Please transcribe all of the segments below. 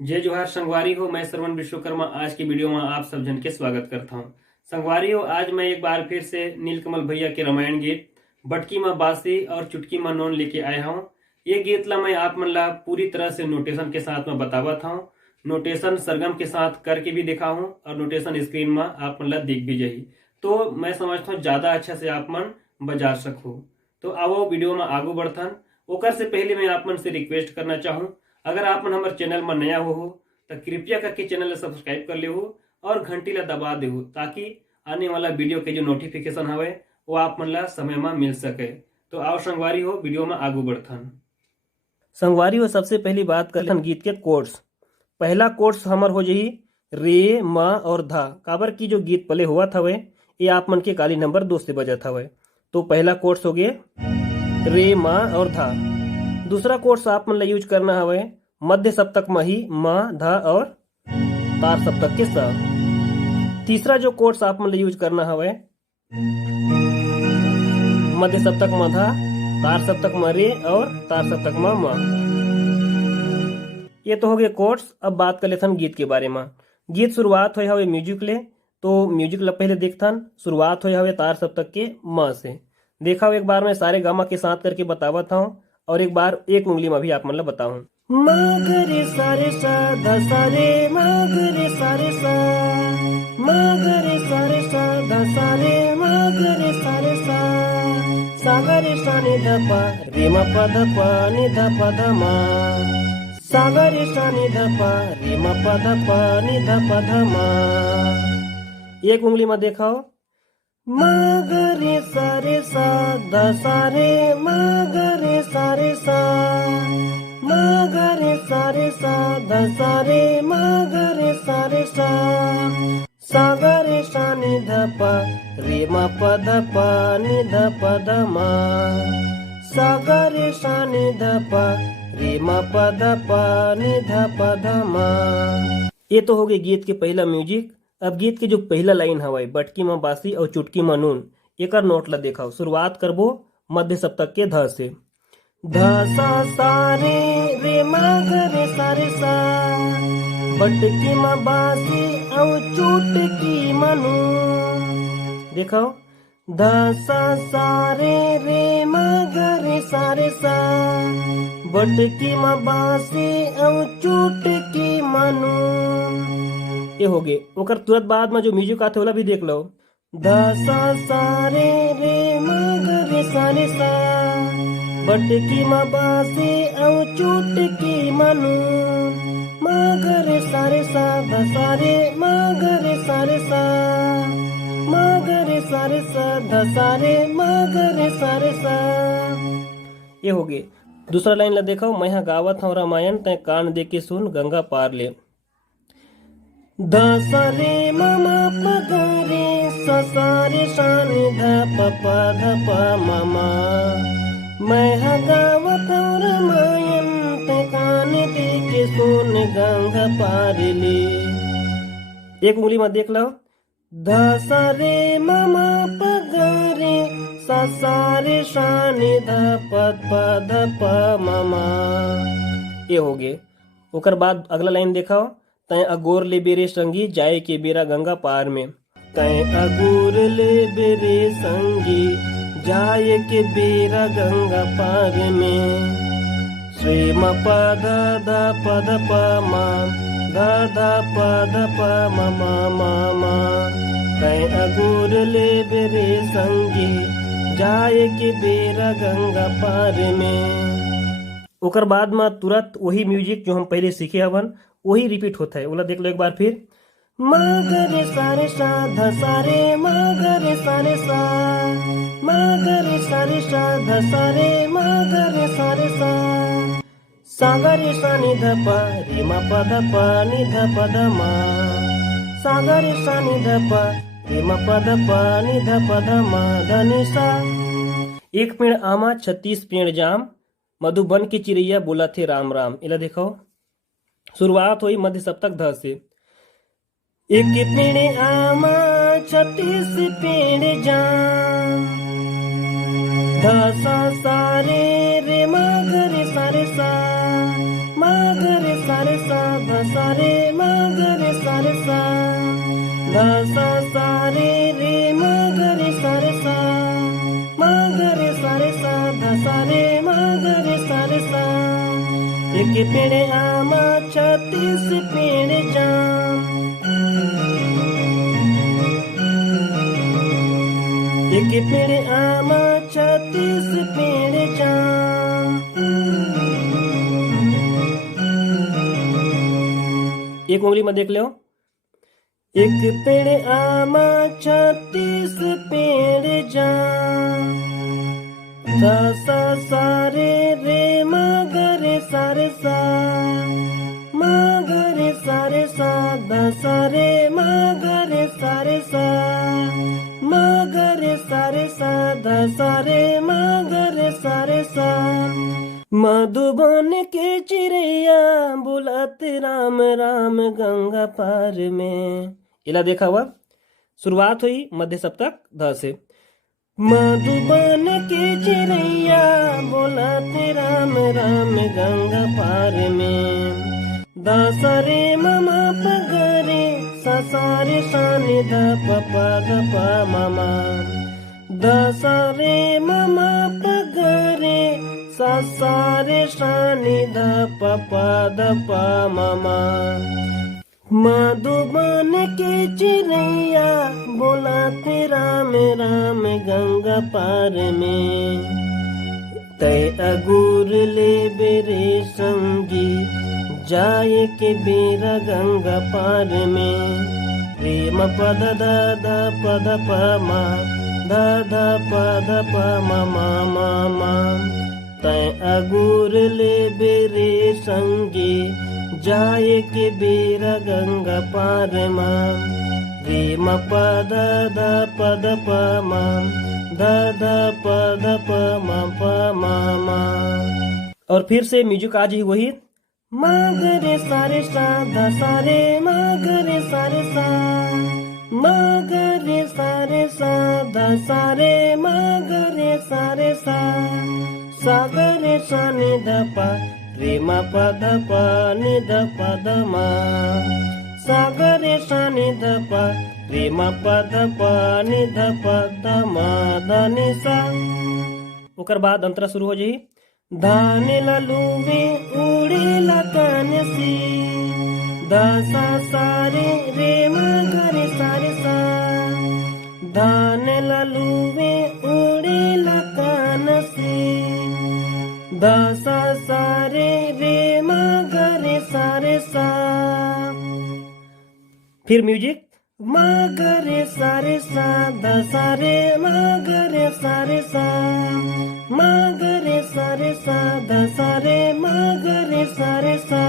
जय जोहार संगवारी हो। मैं श्रवण विश्वकर्मा आज की वीडियो में आप सब जन के स्वागत करता हूं। संगवारी हो, आज मैं एक बार फिर से नीलकमल भैया के रामायण गीत बटकी माँ बासी और चुटकी माँ नोन लेके आया हूं। ये गीत ला मैं आप मन ला पूरी तरह से नोटेशन के साथ में बतावा था। नोटेशन सरगम के साथ करके भी दिखा हूं और नोटेशन स्क्रीन में आप मन ला दिख भी जाही, तो मैं समझता हूँ ज्यादा अच्छा से आप मन बजा सको। तो आओ वीडियो में आगू बढ़थन। ओकर से पहले मैं आप मन से रिक्वेस्ट करना चाहूँ, अगर आप मन हमारे चैनल में नया हो तो कृपया करके चैनल सब्सक्राइब कर ले हो और घंटी ला दबा दे हो, ताकि आने वाला वीडियो के जो नोटिफिकेशन हवे वो आप मन ला समय में मिल सके। तो आओ संगवारी हो, वीडियो में आगू बढ़थन। संगवारी हो, सबसे पहली बात कर गीत के कोर्स। पहला कोर्स हमार हो जाही रे म और धा। काबर की जो गीत पले हुआ था ये आप मन के काली नंबर 2 से बजा था। तो पहला कोर्स हो गया रे म और धा। दूसरा कोर्स आप मन ला यूज करना हवे मध्य सप्तक मही म ध और तार सप्तक के स। तीसरा जो कोर्स आप मन ला यूज करना हवे मध्य सप्तक म धा, तार सप्तक म रे और तार सप्तक म। ये तो हो गए कोर्स। अब बात कर लेथन गीत के बारे में। गीत शुरुआत होए हवे म्यूजिक ले, तो म्यूजिक ला पहले देखथन। शुरुआत होए हवे तार सप्तक के म से। देखा एक बार मैं सारे गामा के साथ करके बतावत हूँ और एक बार एक उंगली में भी आप मन ला बताऊं। म ग रे सा रे सा ध सा रे म ग रे सा रे सा, म ग रे सा रे सा ध सा रे म ग रे सा रे सा, सा ग रे सा नि ध प रे म प ध प नि ध प ध म, सा ग रे सा नि ध प रे म प ध प नि ध प ध म। एक उंगली में देखाओ म ग रे सा ध सा रे म ग रे सा म ग रे सा ध सा रे म ग रे सा, सा ग रे सा नि ध प रे म प ध प नि ध प ध म, सा ग रे सा नि ध प रे म प ध प नि ध प ध म। ये तो हो गई गीत के पहला म्यूजिक। अब गीत के जो पहला लाइन हवाई बटकी माँ बासी और चुटकी माँ नून, एकर नोट ला देखाओ। शुरुआत करबो मध्य सप्तक के ध से। ध सा सा रे म ग रे सा रे सा, बटकी माँ बासी और चुटकी माँ नून। देखाओ ध सा सा रे म ग रे सा सा, बटकी माँ बासी और चुटकी माँ नून। ये हो गए। ओकर तुरंत बाद में जो म्यूजिक आते वाला भी देख लो। ध सा सा रे म ग रे सा बटकी माँ बासी और चुटकी माँ नून, म ग रे सा ध सा रे म ग रे सा म ग रे सा ध सा रे म ग रे सा। ये हो गए। दूसरा लाइन ला देखो। मैं यहाँ गावत हूँ रामायण, तय कान दे के सुन गंगा पार ले। ध सा रे म म प ग रे सा रे सा नि ध प प ध प म म, मैं गावत हूँ रामायण ते कान दे के सुन गंगा पार ले। एक उंगली में देख लो। ध सा रे म म प ग रे सा रे सा नि ध प प ध प म म। ये हो गए। ओकर बाद अगला लाइन देखाओ। तय अगोर ले बेरे संगी जाए के बेरा गंगा पार में। तय अगोर ले बेरे संगी जाए के बेरा गंगा पार में। श्री म प ध ध प ध प म ध ध प ध प म म म म। तय अगोर ले बेरे संगी जाए के बेरा गंगा पार में। ओकर बाद में तुरंत वही म्यूजिक जो हम पहले सीखे हवन वही रिपीट होता है। ओला देख लो एक बार फिर। म ग रे सा ध सा रे म ग रे सा म ग रे सा ध सा रे म ग रे सा, सा ग रे सा नि ध प रे म प ध प नि ध प ध म, सा ग रे सा नि ध प रे म प ध प नि ध प ध म ध नि सा। एक पेड़ आमा 36 पेड़ जाम, मधुबन की चिड़ैया बोला थे राम राम। इला देखो। शुरुआत हुई मध्य सप्तक ध से। एक पेड़ आमा 36 पेड़ जाम, ध सा सा रे म ग रे सा म ग रे सा ध सा रे मा ग रे सा रे सा ध सा रे रे मा ग रे सा रे सा मा ग रे सा रे सा ध सा रे मा ग रे सा रे सा एक पेड़ आमा 36 पेड़ जाम एक पेड़ आमा 36 पेड़ जाम। एक उंगली में देख लो। एक पेड़ आमा 36 पेड़ जाम सा सा रे रे मा ग रे सा रे सा मा ग रे सा रे सा ध सा रे मा ग रे सा रे सा मा ग रे सा रे सा ध सा रे मा ग रे सा रे सा मधुबन के चिड़ैया बुलाते राम राम गंगा पार में। इला देखा हुआ शुरुआत हुई मध्य सप्तक ध से। मधुबन के चिड़ैया बोलाते राम राम गंगा पार में द सा रे ममा प ग रे सा सा रे सा नि ध प प ध प ममा द सा रे ममा प ग रे सा सा रे सा नि ध प प ध प ममा। मधुबन के चिड़ैया बोलाते राम राम गंगा पार में तय अगुर ले बेरे संगी जाए के बेरा गंगा पार में रे म पद द द पद प म ध ध पद प म म म तय अगुर ले बेरे संगी जाए के बेरा गंगा पार मा रे म पद द पद प म ध ध पद प म प म म। और फिर से म्यूजिक आज ही वही मा ग रे सा रे सा ध सा रे मा ग रे सा रे सा मा ग रे सा रे सा ध सा रे मा ग रे सा रे सा ग रे सा नि ध प रे म प ध प नि ध प ध म सा ग रे सा नि ध प रे म प ध प नि ध प ध म ध नि सा। ओकर बाद अंतरा शुरू हो जाई धान ललुवे उड़े लकन सी द सा सा रे म ग रे सा रे सा धान ललुवे उड़े लकन सी द सा सा रे म ग रे सा रे सा। फिर म्यूजिक म ग रे सा रे सा ध सा रे म ग रे सा रे सा म ग रे सा रे सा ध सा रे म ग रे सा रे सा।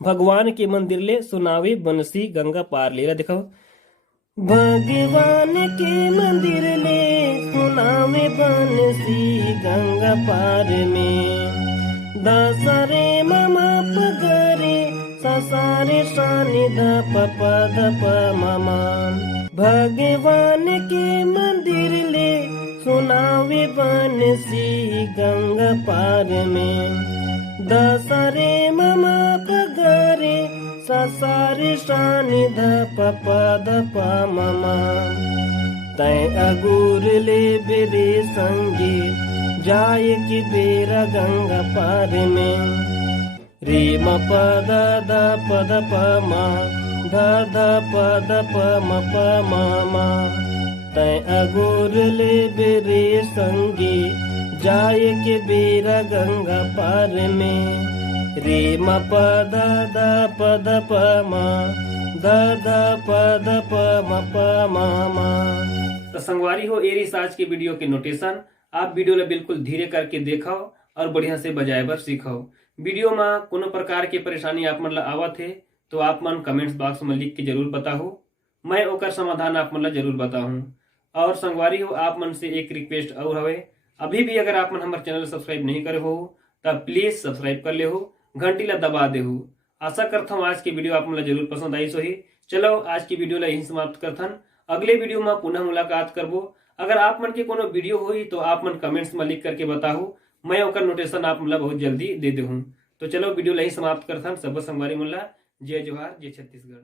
भगवान के मंदिर ले सुनावे बंसी गंगा पार ले देखो भगवान के मंदिर ले सुनावे बंसी गंगा पार में द सा रे ममा प ग रे सा सा रे सा नि ध प प ध प ममा भगवान के मंदिर ले सुनावे बंसी गंगा पार में द सा रे ममा प ग रे सा सा रे सा नि ध प प ध प ममा तय अगुर ले बेरे संगी जाए कि बेरा गंगा पार में रे म प द द प ध प म ध ध प ध प म प म म तय अगुर ले बेरे संगी जाए के बेरा गंगा पार में रे म प द द प ध प म ध ध प ध प म प म म। तो संगवारी हो एरी आज के वीडियो के नोटेशन आप वीडियो ला बिल्कुल धीरे करके देखो और बढ़िया से बजाए बर सीखो। वीडियो में कोनो प्रकार के परेशानी आप मन ला आवत है तो आप मन कमेंट्स बॉक्स में लिख के जरूर बताओ, मैं ओकर समाधान आप मन ला जरूर बताऊं। और संगवारी हो आप मन से एक रिक्वेस्ट और हवे, अभी भी अगर आप मन हमारे चैनल सब्सक्राइब नहीं करे हो तब प्लीज सब्सक्राइब कर ले हो, घंटी ला दबा दे हो। आशा करता हूँ आज की वीडियो आप मन ला जरूर पसंद आई सोही। चलो आज की वीडियो ला यहीं समाप्त करथन, अगले वीडियो में पुनः मुलाकात करबो। अगर आप मन के कोनो वीडियो होई तो आप मन कमेंट्स में लिख करके बताओ, मैं ओकर नोटेशन आप मन ला बहुत जल्दी दे देहूँ। तो चलो वीडियो यही समाप्त करथन। सब संगवारी मन ला जय जोहार, जय छत्तीसगढ़।